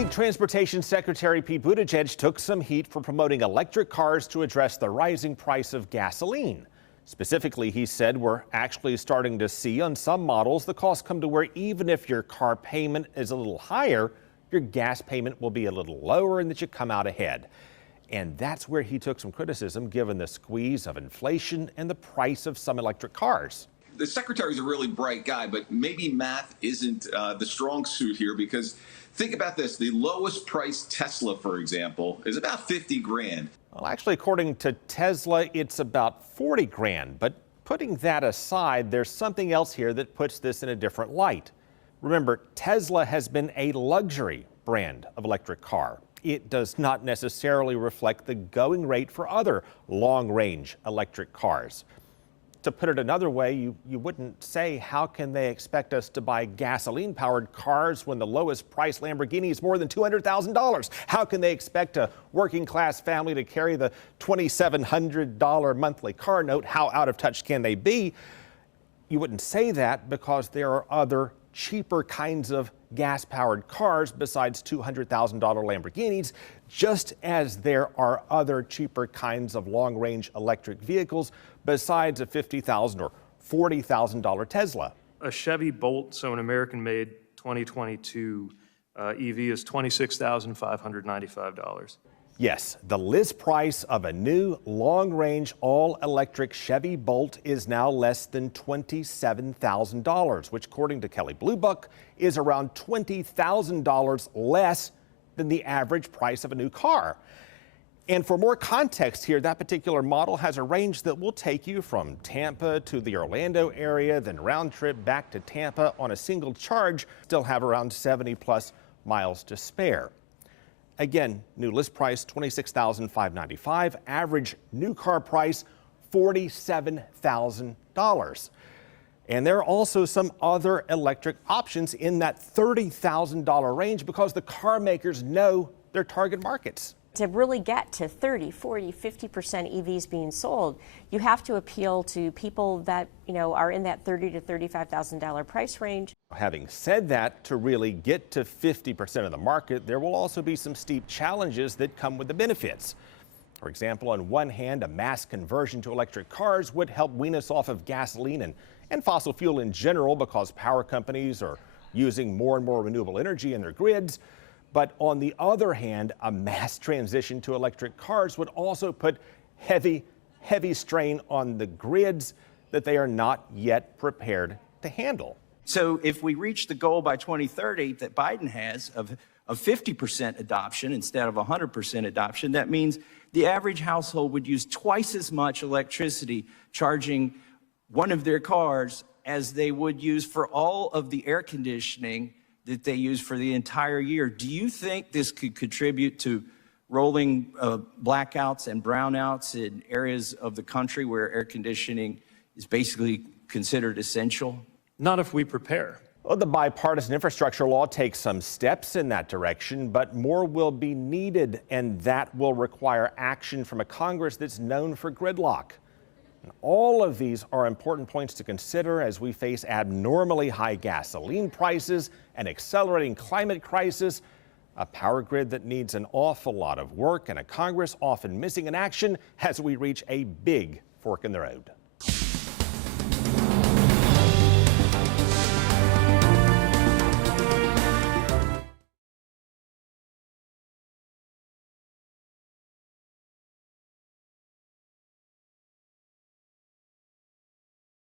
week, Transportation Secretary Pete Buttigieg took some heat for promoting electric cars to address the rising price of gasoline. Specifically, he said we're actually starting to see on some models the costs come to where even if your car payment is a little higher, your gas payment will be a little lower and that you come out ahead. And that's where he took some criticism given the squeeze of inflation and the price of some electric cars. The secretary's a really bright guy, but maybe math isn't the strong suit here, because think about this. The lowest priced Tesla, for example, is about 50 grand. Well, actually, according to Tesla, it's about 40 grand. But putting that aside, there's something else here that puts this in a different light. Remember, Tesla has been a luxury brand of electric car. It does not necessarily reflect the going rate for other long-range electric cars. To put it another way, you wouldn't say, how can they expect us to buy gasoline-powered cars when the lowest price Lamborghini is more than $200,000? How can they expect a working-class family to carry the $2,700 monthly car note? How out of touch can they be? You wouldn't say that because there are other cheaper kinds of gas-powered cars besides $200,000 Lamborghinis, just as there are other cheaper kinds of long-range electric vehicles besides a $50,000 or $40,000 Tesla. A Chevy Bolt, so an American-made 2022 EV, is $26,595. Yes, the list price of a new long-range all-electric Chevy Bolt is now less than $27,000, which according to Kelley Blue Book is around $20,000 less than the average price of a new car. And for more context here, that particular model has a range that will take you from Tampa to the Orlando area, then round trip back to Tampa on a single charge, still have around 70 plus miles to spare. Again, new list price $26,595, average new car price $47,000. And there are also some other electric options in that $30,000 range because the car makers know their target markets. To really get to 30, 40, 50% EVs being sold, you have to appeal to people that, are in that $30,000 to $35,000 price range. Having said that, to really get to 50% of the market, there will also be some steep challenges that come with the benefits. For example, on one hand, a mass conversion to electric cars would help wean us off of gasoline and fossil fuel in general because power companies are using more and more renewable energy in their grids. But on the other hand, a mass transition to electric cars would also put heavy strain on the grids that they are not yet prepared to handle. So if we reach the goal by 2030 that Biden has of 50% adoption instead of 100% adoption, that means the average household would use twice as much electricity charging one of their cars as they would use for all of the air conditioning that they use for the entire year. Do you think this could contribute to rolling blackouts and brownouts in areas of the country where air conditioning is basically considered essential? Not if we prepare. Well, the bipartisan infrastructure law takes some steps in that direction, but more will be needed, and that will require action from a Congress that's known for gridlock. And all of these are important points to consider as we face abnormally high gasoline prices, an accelerating climate crisis, a power grid that needs an awful lot of work, and a Congress often missing in action as we reach a big fork in the road.